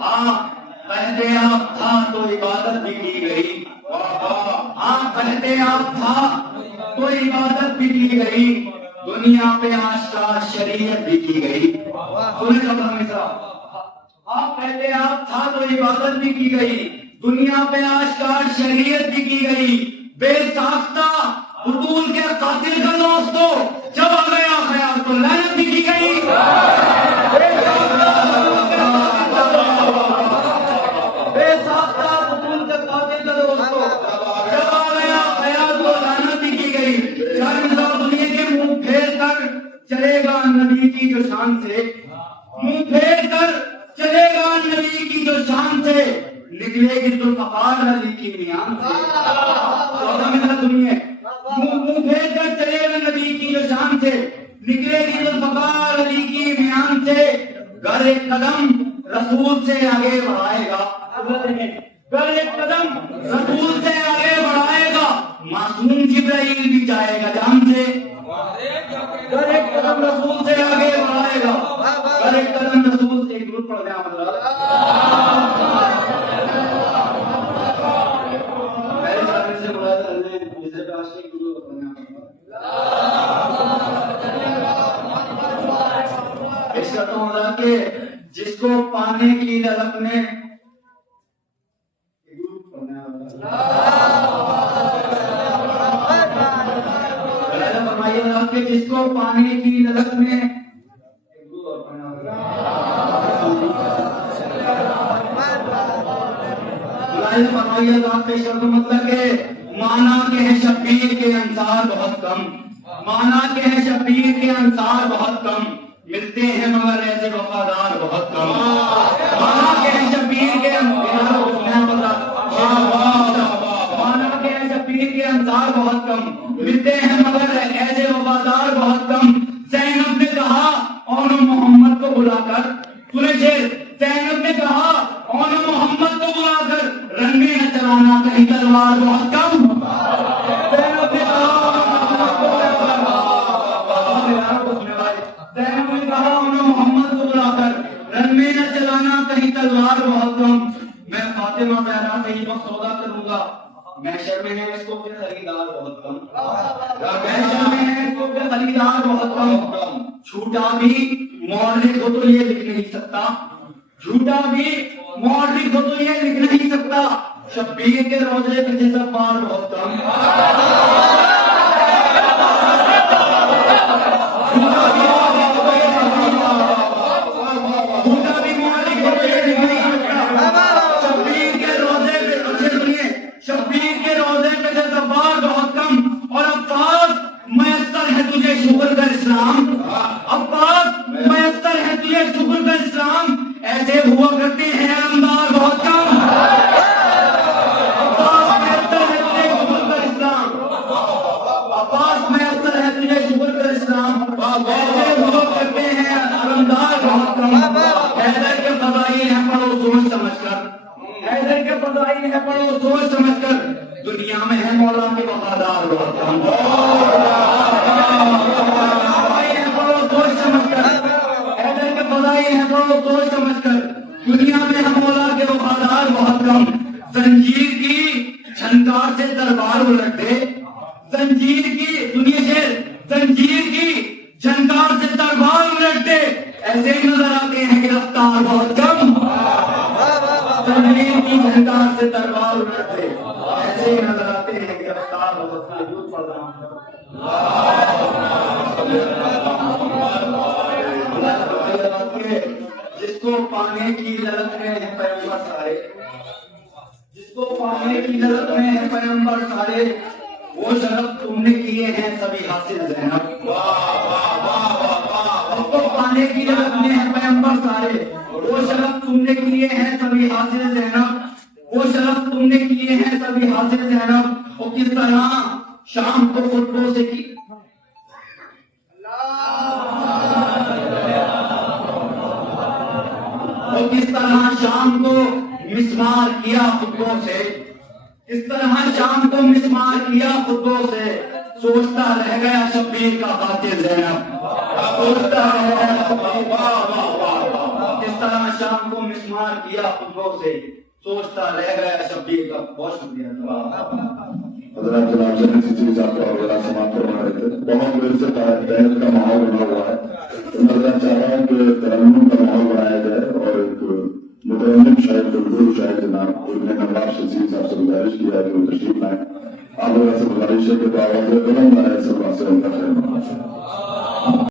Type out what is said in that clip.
ہاں پہلے آپ تھا تو عبادت بھی کی گئی، ہاں پہلے آپ تھا تو عبادت بھی کی گئی، دنیا پہ آشکار شریعت بھی کی گئی۔ سنیں گا ہاں پہلے آپ تھا تو عبادت بھی کی گئی، دنیا پہ آشکار شریعت بھی کی گئی، بے ساختہ بطول کے قاتل کا دوستو جب آ گیا خیال تو لعنت بھی کی گئی۔ بے ساختہ بطول کے قاتل کا دوستو جب آ گیا خیال تو لعنت بھی کی گئی۔ دنیا کے منہ پھیر کر چلے گا نبی کی جو شان سے، منہ پھیر کر چلے گا نبی کی جو شان سے، نکلے گی ذوالفقار علی کی میان سے۔ منہ پھیر کر چلے گا نبی کی جو شان سے، نکلے گی ذوالفقار علی کی میان سے، گر ایک قدم رسول سے آگے بڑھائے گا، گر ایک قدم رسول سے آگے بڑھائے گا، معصوم جبرائیل بھی جائے گا جان سے، گر ایک قدم رسول سے آگے بڑھائے گا، گر ایک قدم رسول سے۔ ایک درود پڑھ دیں آپ حضرات۔ میرے سامنے سے مراد ہے جسے عاشق درود پڑھنا اس کا تو مطلب کہ جس کو پانے کی للک میں فرمائیے کہ جس کو پانے کی للک میں فرمائیے کا مطلب کہ مانا کہ ہے شبیر کے انصار بہت کم، مانا کہ ہے شبیر کے انصار بہت کم، ملتے ہیں مگر ایسے وفادار بہت کم، مانا کہ ہے شبیر کے مانا کہ ہے شبیر کے انصار بہت کم، ملتے ہیں مگر ایسے وفادار بہت کم۔ زینب نے کہا اون محمد کو بلا کر، سنے شیر، زینب نے کہا اون محمد کو بلا کر، رن میں نہ چلانا کہیں تلوار بہت کم۔ زینب نے کہا محمد کو بلا کر، رن میں نہ چلانا کہیں تلوار بہت کم۔ میں فاطمہ زہرا سے ہی وقت سودا کروں گا، محشر میں ہے اس کو پھر خریدار بہت کم، محشر میں ہے اس کو پھر خریدار بہت کم۔ جھوٹا بھی مورخ کو تو یہ لکھ نہیں سکتا، جھوٹا بھی مورخ کو تو یہ لکھ نہیں سکتا، شبیر کے روزے پہ جیسا بار بہت کم۔ جھوٹا بھی مورخ کو تو یہ لکھ نہیں سکتا، شبیر کے روزے پہ سنیے، شبیر کے روزے پہ جیسا بار بہت کم۔ اور عباس میسر ہے تجھے شکر کا اسلام، عباس میسر ہے تجھے شکر کا اسلام، ایسے ہوا کرتے ہیں اندار بہت کم۔ عباس میسر ہے تجھے شکر کا اسلام، عباس میسر ہے تجھے شکر کا اسلام، ایسے ہوا کرتے ہیں اندار بہت کم۔ حیدر کے فضائل ہیں پڑھو سوچ سمجھ کر، حیدر کے فضائل ہیں پڑھو سوچ سمجھ کر، دنیا میں ہے مولا کے وفادار بہت کم۔ سوچ سمجھ کر دنیا میں ہم مولا کے وفادار بہت کم۔ زنجیر کی جھنکار سے دربار الٹ دے، زنجیر کی دنیا سے زنجیر کی جھنکار سے دربار الٹ دے، ایسے نظر آتے ہیں گرفتار بہت کم۔ زنجیر کی جھنکار سے دربار الٹ دے، ایسے نظر آتے ہیں گرفتار بہت کم۔ جس کو پانے کی للک میں ہے پیغمبر سارے، جس کو پانے کی للک میں ہے پیغمبر سارے، وہ شرف تم نے کیے ہیں سبھی حاصل زینب۔ جس کو پانے کی للک میں ہے پیغمبر سارے، وہ شرف تم نے کیے ہیں سبھی حاصل زینب، وہ شرف تم نے کیے ہیں سبھی حاصل زینب۔ وہ کس طرح شام کو خطبوں سے کی، وہ کس طرح شام کو مسمار کیا خطبوں سے، اس طرح شام کو مسمار کیا خطبوں سے، سوچتا رہ گیا شبیر کا قاتل زینب، سوچتا رہ گیا شبیر، واہ واہ واہ واہ، جس طرح شام کو مسمار کیا خطبوں سے، سوچتا رہ گیا شبیر کا۔ بہت شکریہ۔ حضرات جناب سے کسی چیز آپ کو وغیرہ سماعت کروا رہے تھے، بہت دیر سے تحت کا ماحول بنا ہوا ہے، تو میں چاہ رہا ہوں کہ ترنم کا ماحول بنایا جائے اور ایک مترنم شاعر گلگل شاعر جناب ابن نواب شذیذ صاحب سے گزارش کیا ہے کہ وہ تشریف لائیں۔ آپ لوگوں سے گزارش ہے کہ آواز بلند آئے، سب واسطے ان کا خیر۔